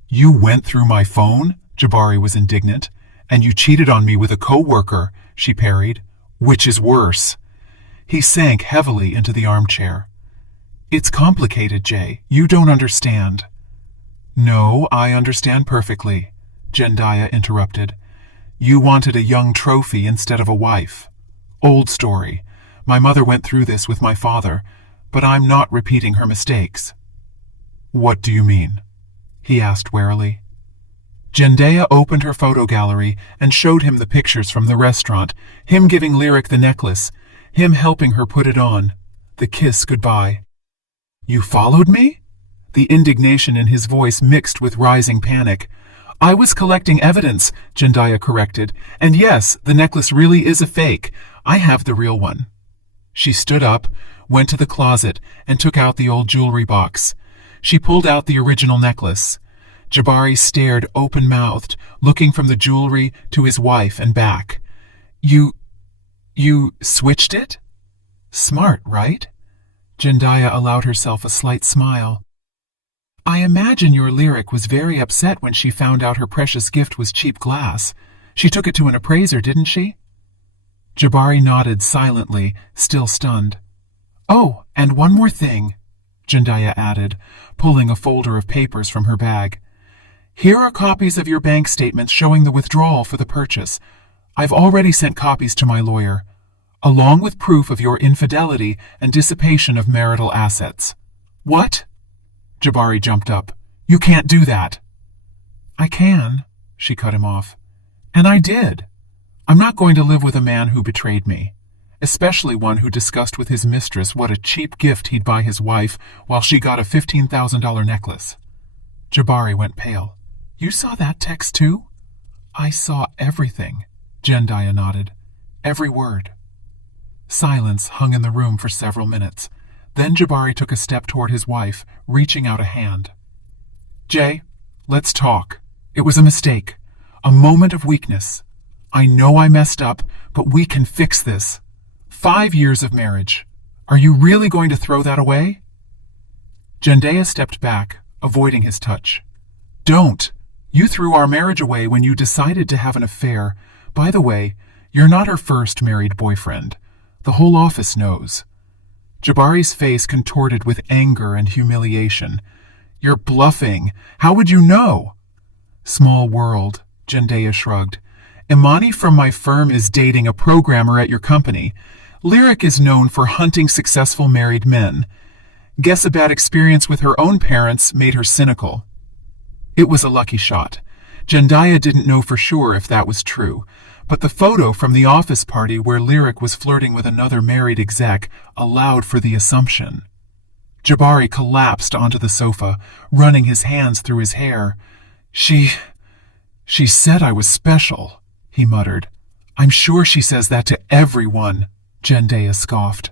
"You went through my phone?" Jabari was indignant. "And you cheated on me with a co-worker," she parried. "Which is worse?" He sank heavily into the armchair. "It's complicated, Jay. You don't understand." "No, I understand perfectly," Jendaya interrupted. "You wanted a young trophy instead of a wife. Old story. My mother went through this with my father, but I'm not repeating her mistakes." "What do you mean?" he asked warily. Jendaya opened her photo gallery and showed him the pictures from the restaurant, him giving Lyric the necklace, him helping her put it on, the kiss goodbye. "You followed me?" The indignation in his voice mixed with rising panic. "I was collecting evidence," Jendaya corrected. "And yes, the necklace really is a fake. I have the real one." She stood up, went to the closet, and took out the old jewelry box. She pulled out the original necklace. Jabari stared open-mouthed, looking from the jewelry to his wife and back. You switched it? Smart, right?" Jendaya allowed herself a slight smile. "I imagine your Lyric was very upset when she found out her precious gift was cheap glass. She took it to an appraiser, didn't she?" Jabari nodded silently, still stunned. "Oh, and one more thing," Jendaya added, pulling a folder of papers from her bag. "Here are copies of your bank statements showing the withdrawal for the purchase. I've already sent copies to my lawyer, along with proof of your infidelity and dissipation of marital assets." "What?" Jabari jumped up. "You can't do that." "I can," she cut him off. "And I did. I'm not going to live with a man who betrayed me, especially one who discussed with his mistress what a cheap gift he'd buy his wife while she got a $15,000 necklace." Jabari went pale. "You saw that text too?" "I saw everything," Jendaya nodded. Every word. Silence hung in the room for several minutes. Then Jabari took a step toward his wife, reaching out a hand. Jay, let's talk. It was a mistake. A moment of weakness. I know I messed up, but we can fix this. 5 years of marriage. Are you really going to throw that away? Jendaya stepped back, avoiding his touch. Don't. You threw our marriage away when you decided to have an affair. By the way, you're not her first married boyfriend. The whole office knows. Jabari's face contorted with anger and humiliation. You're bluffing. How would you know? Small world, Jendaya shrugged. Imani from my firm is dating a programmer at your company. Lyric is known for hunting successful married men. Guess a bad experience with her own parents made her cynical. It was a lucky shot. Jendaya didn't know for sure if that was true, but the photo from the office party where Lyric was flirting with another married exec allowed for the assumption. Jabari collapsed onto the sofa, running his hands through his hair. She said I was special, he muttered. I'm sure she says that to everyone, Jendaya scoffed.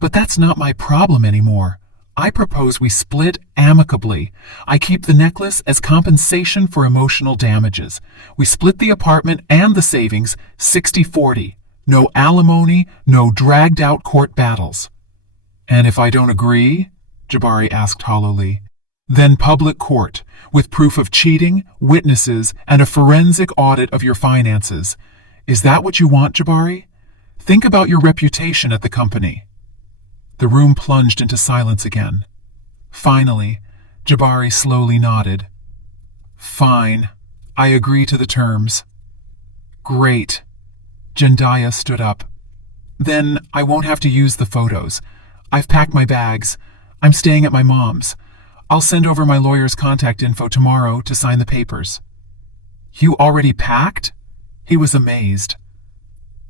But that's not my problem anymore. I propose we split amicably. I keep the necklace as compensation for emotional damages. We split the apartment and the savings 60-40. No alimony, no dragged-out court battles. And if I don't agree? Jabari asked hollowly. Then public court, with proof of cheating, witnesses, and a forensic audit of your finances. Is that what you want, Jabari? Think about your reputation at the company. The room plunged into silence again. Finally, Jabari slowly nodded. Fine. I agree to the terms. Great. Jendaya stood up. Then I won't have to use the photos. I've packed my bags. I'm staying at my mom's. I'll send over my lawyer's contact info tomorrow to sign the papers. You already packed? He was amazed.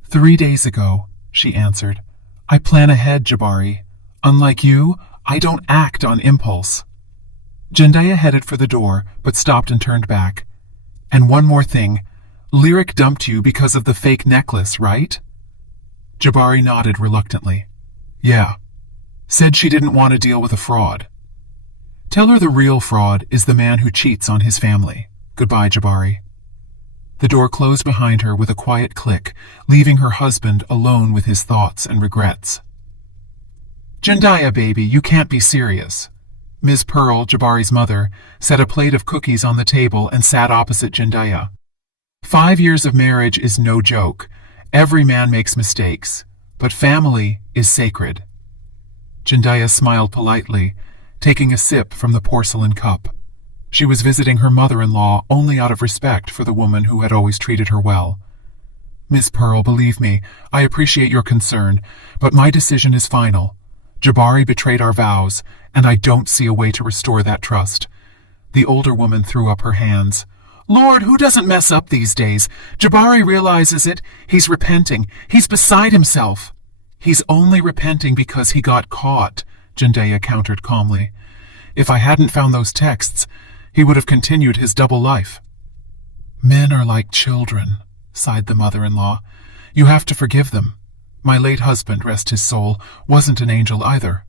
3 days ago, she answered. I plan ahead, Jabari. Unlike you, I don't act on impulse. Jendaya headed for the door, but stopped and turned back. And one more thing. Lyric dumped you because of the fake necklace, right? Jabari nodded reluctantly. Yeah. Said she didn't want to deal with a fraud. Tell her the real fraud is the man who cheats on his family. Goodbye, Jabari. The door closed behind her with a quiet click, leaving her husband alone with his thoughts and regrets. Jendaya, baby, you can't be serious. Ms. Pearl, Jabari's mother, set a plate of cookies on the table and sat opposite Jendaya. 5 years of marriage is no joke. Every man makes mistakes, but family is sacred. Jendaya smiled politely, taking a sip from the porcelain cup. She was visiting her mother-in-law only out of respect for the woman who had always treated her well. Miss Pearl, believe me, I appreciate your concern, but my decision is final. Jabari betrayed our vows, and I don't see a way to restore that trust. The older woman threw up her hands. Lord, who doesn't mess up these days? Jabari realizes it. He's repenting. He's beside himself. He's only repenting because he got caught, Jendaya countered calmly. If I hadn't found those texts, he would have continued his double life. Men are like children, sighed the mother-in-law. You have to forgive them. My late husband, rest his soul, wasn't an angel either.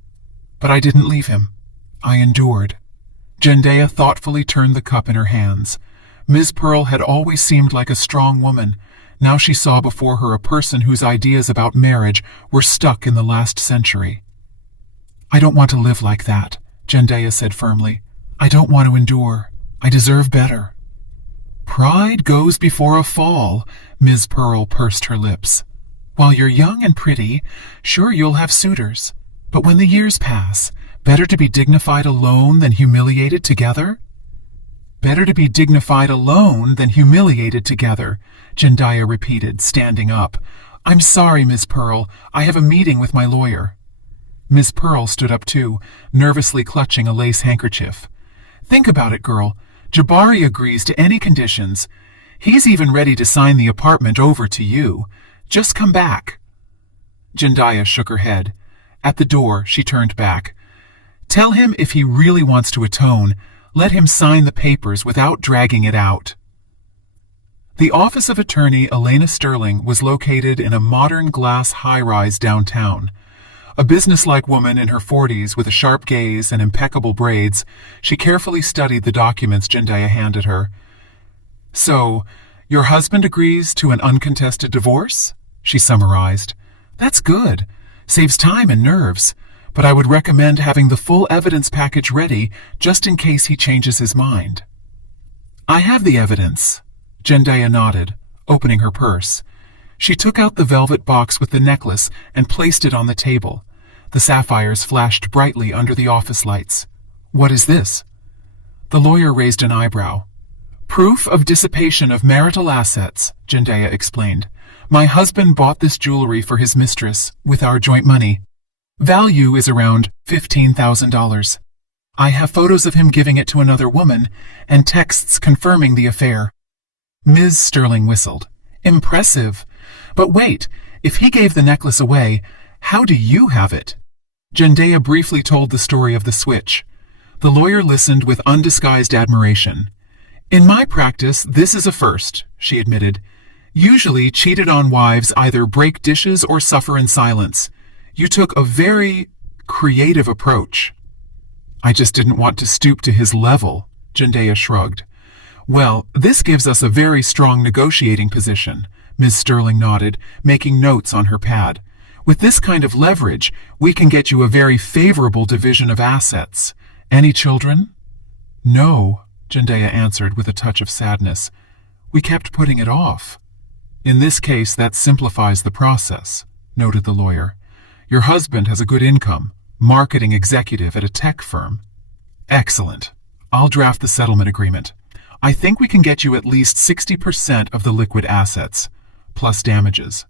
But I didn't leave him. I endured. Jendaya thoughtfully turned the cup in her hands. Ms. Pearl had always seemed like a strong woman. Now she saw before her a person whose ideas about marriage were stuck in the last century. I don't want to live like that, Jendaya said firmly. I don't want to endure. I deserve better. Pride goes before a fall, Ms. Pearl pursed her lips. While you're young and pretty, sure you'll have suitors. But when the years pass, better to be dignified alone than humiliated together? Better to be dignified alone than humiliated together, Jendaya repeated, standing up. I'm sorry, Miss Pearl. I have a meeting with my lawyer. Miss Pearl stood up too, nervously clutching a lace handkerchief. Think about it, girl. Jabari agrees to any conditions. He's even ready to sign the apartment over to you. Just come back. Jendaya shook her head. At the door, she turned back. Tell him if he really wants to atone, let him sign the papers without dragging it out. The office of attorney Elena Sterling was located in a modern glass high-rise downtown. A businesslike woman in her 40s with a sharp gaze and impeccable braids, she carefully studied the documents Jendaya handed her. "So, your husband agrees to an uncontested divorce?" she summarized. "That's good. Saves time and nerves. But I would recommend having the full evidence package ready just in case he changes his mind." "I have the evidence." Jendaya nodded, opening her purse. She took out the velvet box with the necklace and placed it on the table. The sapphires flashed brightly under the office lights. "What is this?" The lawyer raised an eyebrow. "Proof of dissipation of marital assets," Jendaya explained. "My husband bought this jewelry for his mistress with our joint money. Value is around $15,000. I have photos of him giving it to another woman and texts confirming the affair." Ms. Sterling whistled. "Impressive. But wait, if he gave the necklace away, how do you have it?" Jendaya briefly told the story of the switch. The lawyer listened with undisguised admiration. "In my practice, this is a first," she admitted. "Usually, cheated-on wives either break dishes or suffer in silence. You took a very creative approach." "I just didn't want to stoop to his level," Jendaya shrugged. "Well, this gives us a very strong negotiating position," Ms. Sterling nodded, making notes on her pad. "With this kind of leverage, we can get you a very favorable division of assets. Any children?" "No," Jendaya answered with a touch of sadness. "We kept putting it off." "In this case, that simplifies the process," noted the lawyer. "Your husband has a good income, marketing executive at a tech firm." "Excellent. I'll draft the settlement agreement. I think we can get you at least 60% of the liquid assets, plus damages."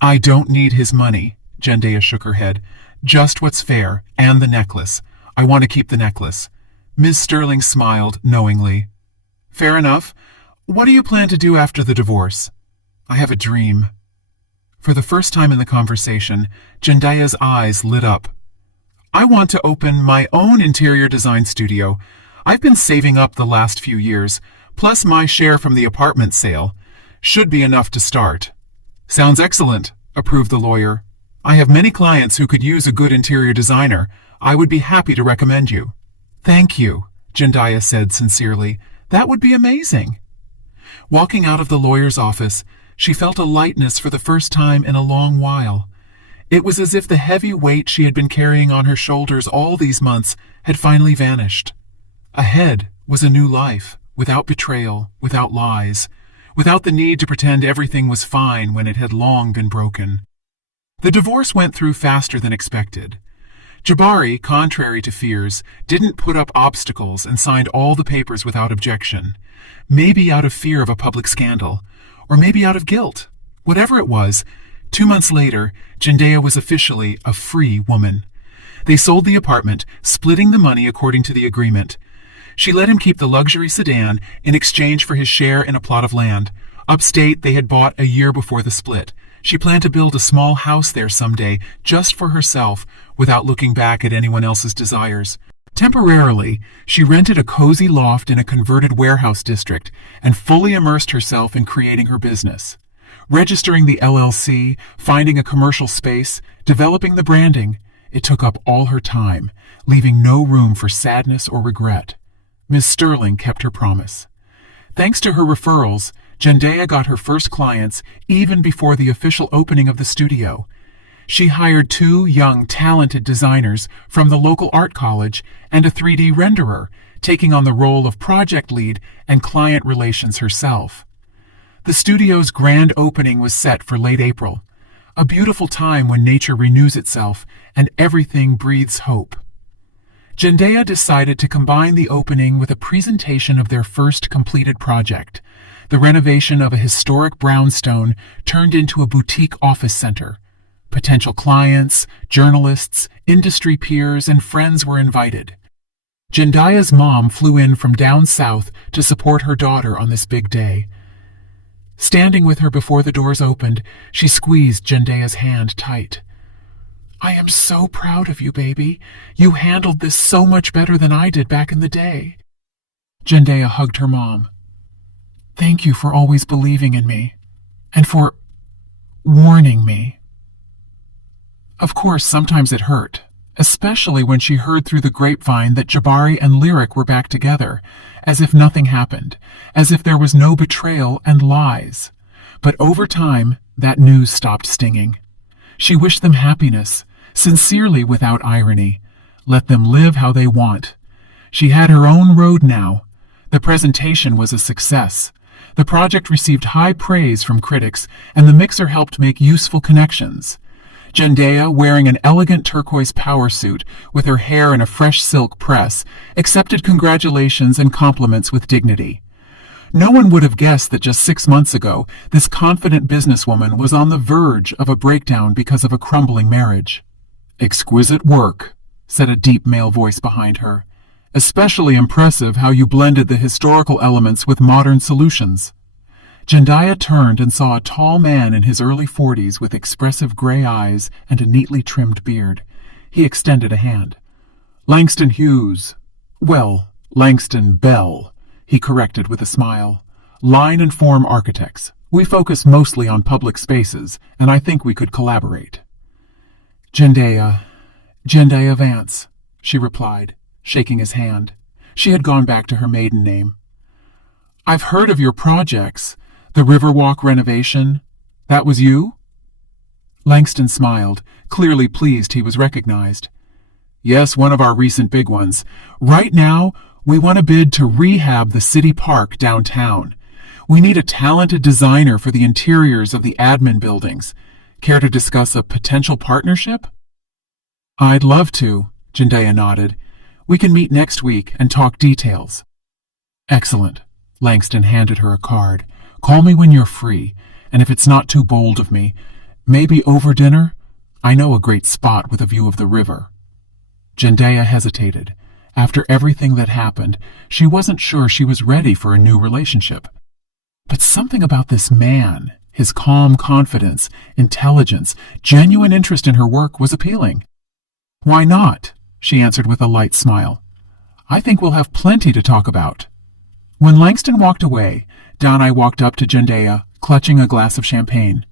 "I don't need his money," Jendaya shook her head. "Just what's fair, and the necklace. I want to keep the necklace." Ms. Sterling smiled knowingly. "Fair enough. What do you plan to do after the divorce?" "I have a dream." For the first time in the conversation, Jendaya's eyes lit up. "I want to open my own interior design studio. I've been saving up the last few years, plus my share from the apartment sale. Should be enough to start." "Sounds excellent," approved the lawyer. "I have many clients who could use a good interior designer. I would be happy to recommend you." "Thank you," Jendaya said sincerely. "That would be amazing." Walking out of the lawyer's office, she felt a lightness for the first time in a long while. It was as if the heavy weight she had been carrying on her shoulders all these months had finally vanished. Ahead was a new life, without betrayal, without lies, without the need to pretend everything was fine when it had long been broken. The divorce went through faster than expected. Jabari, contrary to fears, didn't put up obstacles and signed all the papers without objection. Maybe out of fear of a public scandal, or maybe out of guilt. Whatever it was, 2 months later, Jendaya was officially a free woman. They sold the apartment, splitting the money according to the agreement. She let him keep the luxury sedan in exchange for his share in a plot of land. Upstate, they had bought a year before the split. She planned to build a small house there someday, just for herself, without looking back at anyone else's desires. Temporarily, she rented a cozy loft in a converted warehouse district and fully immersed herself in creating her business. Registering the LLC, finding a commercial space, developing the branding, it took up all her time, leaving no room for sadness or regret. Ms. Sterling kept her promise. Thanks to her referrals, Jendaya got her first clients even before the official opening of the studio. She hired 2 young, talented designers from the local art college and a 3D renderer, taking on the role of project lead and client relations herself. The studio's grand opening was set for late April, a beautiful time when nature renews itself and everything breathes hope. Jendaya decided to combine the opening with a presentation of their first completed project, the renovation of a historic brownstone turned into a boutique office center. Potential clients, journalists, industry peers, and friends were invited. Jendaya's mom flew in from down south to support her daughter on this big day. Standing with her before the doors opened, she squeezed Jendaya's hand tight. "I am so proud of you, baby. You handled this so much better than I did back in the day." Jendaya hugged her mom. Thank you for always believing in me, and for warning me. Of course, sometimes it hurt, especially when she heard through the grapevine that Jabari and Lyric were back together, as if nothing happened, as if there was no betrayal and lies. But over time, that news stopped stinging. She wished them happiness, sincerely without irony. Let them live how they want. She had her own road now. The presentation was a success. The project received high praise from critics, and the mixer helped make useful connections. Zendaya, wearing an elegant turquoise power suit with her hair in a fresh silk press, accepted congratulations and compliments with dignity. No one would have guessed that just 6 months ago, this confident businesswoman was on the verge of a breakdown because of a crumbling marriage. "Exquisite work," said a deep male voice behind her. "Especially impressive how you blended the historical elements with modern solutions." Zendaya turned and saw a tall man in his early 40s with expressive gray eyes and a neatly trimmed beard. He extended a hand. "Langston Hughes. Well, Langston Bell," he corrected with a smile. "Line and Form Architects. We focus mostly on public spaces, and I think we could collaborate." Zendaya Vance, she replied, shaking his hand. She had gone back to her maiden name. "I've heard of your projects. The Riverwalk renovation. That was you?" Langston smiled, clearly pleased he was recognized. "Yes, one of our recent big ones. Right now, we want to bid to rehab the city park downtown. We need a talented designer for the interiors of the admin buildings. Care to discuss a potential partnership?" "I'd love to," Zendaya nodded. "We can meet next week and talk details." "Excellent." Langston handed her a card. "Call me when you're free, and if it's not too bold of me, maybe over dinner? I know a great spot with a view of the river." Zendaya hesitated. After everything that happened, she wasn't sure she was ready for a new relationship. But something about this man, his calm confidence, intelligence, genuine interest in her work was appealing. "Why not?" she answered with a light smile. "I think we'll have plenty to talk about." When Langston walked away, Donai walked up to Zendaya, clutching a glass of champagne.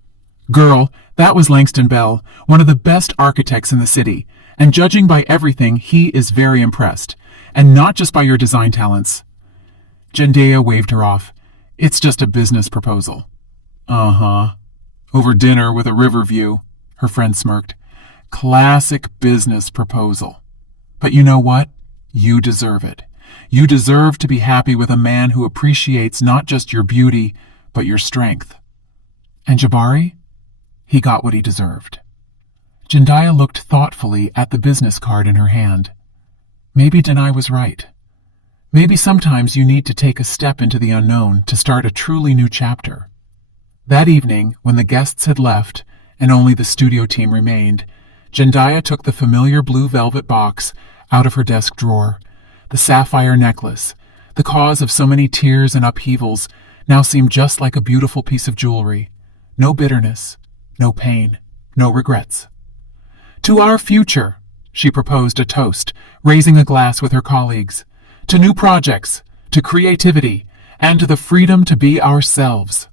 "Girl, that was Langston Bell, one of the best architects in the city, and judging by everything, he is very impressed, and not just by your design talents." Zendaya waved her off. "It's just a business proposal." "Uh-huh. Over dinner with a river view," her friend smirked. "Classic business proposal. But you know what? You deserve it. You deserve to be happy with a man who appreciates not just your beauty, but your strength." And Jabari? He got what he deserved. Zendaya looked thoughtfully at the business card in her hand. Maybe Donai was right. Maybe sometimes you need to take a step into the unknown to start a truly new chapter. That evening, when the guests had left and only the studio team remained, Zendaya took the familiar blue velvet box out of her desk drawer. The sapphire necklace, the cause of so many tears and upheavals, now seemed just like a beautiful piece of jewelry. No bitterness, no pain, no regrets. "To our future," she proposed a toast, raising a glass with her colleagues. "To new projects, to creativity, and to the freedom to be ourselves."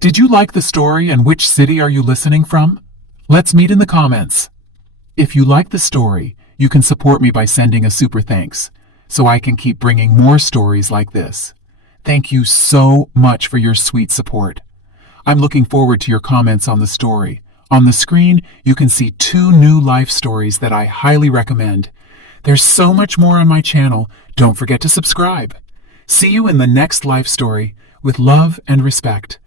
Did you like the story, and which city are you listening from? Let's meet in the comments. If you like the story, you can support me by sending a super thanks, so I can keep bringing more stories like this. Thank you so much for your sweet support. I'm looking forward to your comments on the story. On the screen, you can see 2 new life stories that I highly recommend. There's so much more on my channel. Don't forget to subscribe. See you in the next life story with love and respect.